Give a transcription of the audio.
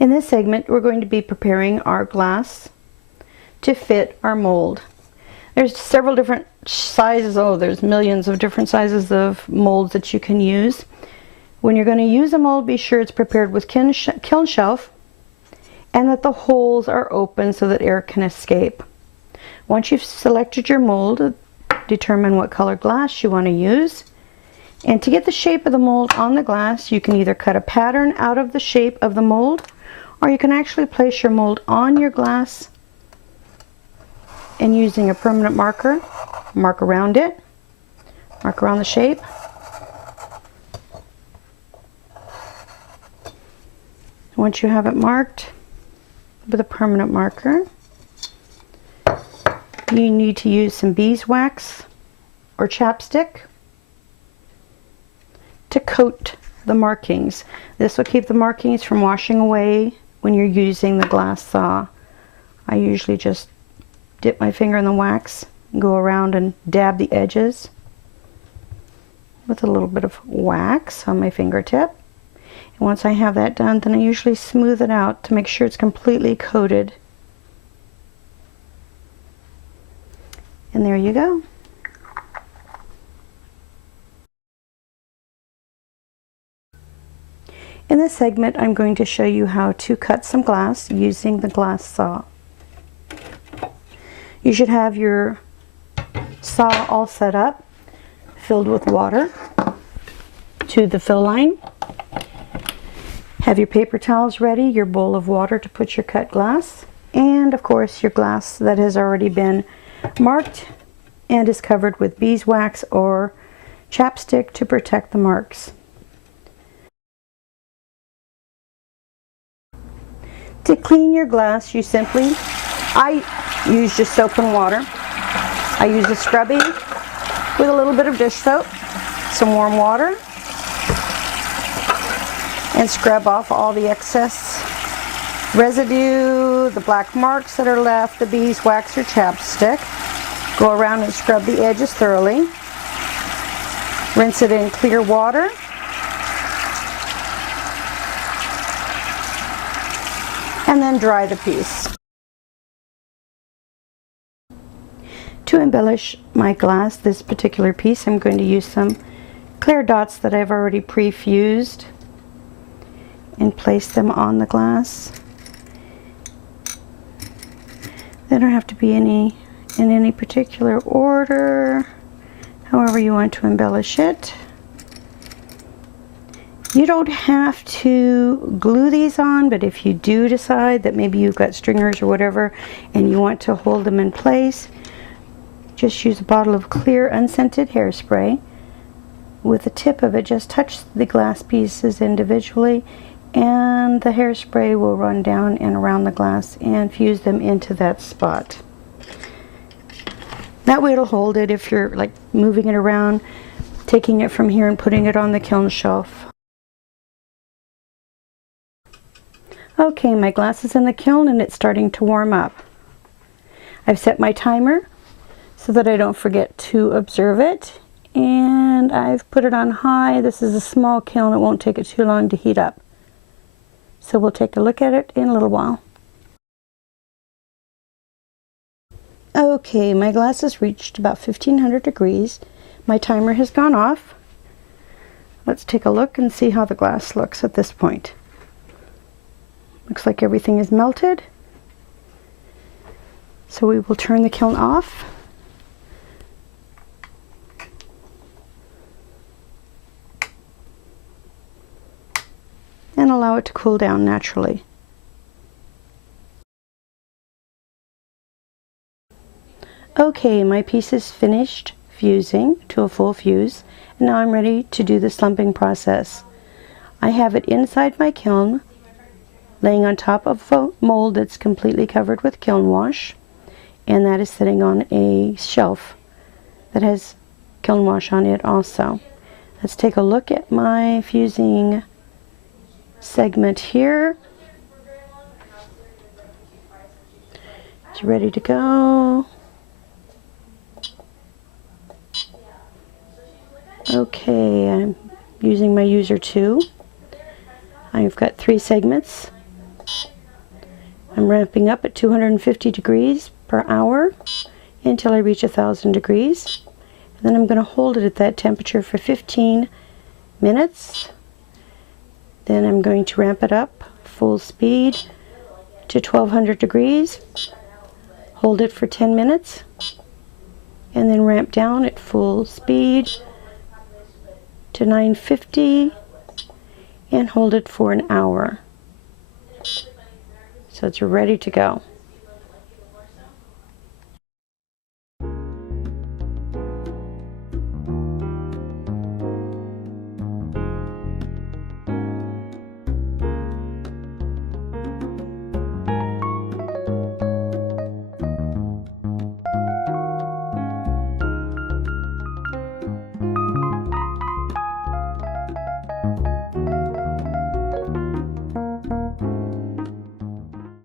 In this segment, we're going to be preparing our glass to fit our mold. There's several different sizes. Oh, there's millions of different sizes of molds that you can use. When you're going to use a mold, be sure it's prepared with kiln shelf and that the holes are open so that air can escape. Once you've selected your mold, determine what color glass you want to use. And to get the shape of the mold on the glass, you can either cut a pattern out of the shape of the mold, or you can actually place your mold on your glass and using a permanent marker, mark around it, mark around the shape. Once you have it marked with a permanent marker, you need to use some beeswax or chapstick to coat the markings. This will keep the markings from washing away when you're using the glass saw. I usually just dip my finger in the wax and go around and dab the edges with a little bit of wax on my fingertip. And once I have that done, then I usually smooth it out to make sure it's completely coated. And there you go. In this segment, I'm going to show you how to cut some glass using the glass saw. You should have your saw all set up, filled with water to the fill line. Have your paper towels ready, your bowl of water to put your cut glass, and of course your glass that has already been marked and is covered with beeswax or chapstick to protect the marks. To clean your glass, you simply, I use just soap and water. I use a scrubby with a little bit of dish soap, some warm water, and scrub off all the excess residue, the black marks that are left, the beeswax or chapstick. Go around and scrub the edges thoroughly. Rinse it in clear water. And then dry the piece. To embellish my glass, this particular piece, I'm going to use some clear dots that I've already pre-fused and place them on the glass. They don't have to be in any particular order, however you want to embellish it. You don't have to glue these on, but if you do decide that maybe you've got stringers or whatever and you want to hold them in place, just use a bottle of clear unscented hairspray. With the tip of it, just touch the glass pieces individually and the hairspray will run down and around the glass and fuse them into that spot. That way it'll hold it if you're like moving it around, taking it from here and putting it on the kiln shelf. Okay, my glass is in the kiln and it's starting to warm up. I've set my timer so that I don't forget to observe it, and I've put it on high. This is a small kiln, it won't take it too long to heat up. So we'll take a look at it in a little while. Okay, my glass has reached about 1500 degrees. My timer has gone off. Let's take a look and see how the glass looks at this point. Looks like everything is melted. So we will turn the kiln off. And allow it to cool down naturally. Okay, my piece is finished fusing to a full fuse, and now I'm ready to do the slumping process. I have it inside my kiln, laying on top of a mold that's completely covered with kiln wash, and that is sitting on a shelf that has kiln wash on it also. Let's take a look at my fusing segment here. It's ready to go. Okay, I'm using my user 2. I've got 3 segments I'm ramping up at 250 degrees per hour until I reach 1,000 degrees. And then I'm going to hold it at that temperature for 15 minutes. Then I'm going to ramp it up full speed to 1200 degrees. Hold it for 10 minutes. And then ramp down at full speed to 950 and hold it for an hour. So it's ready to go.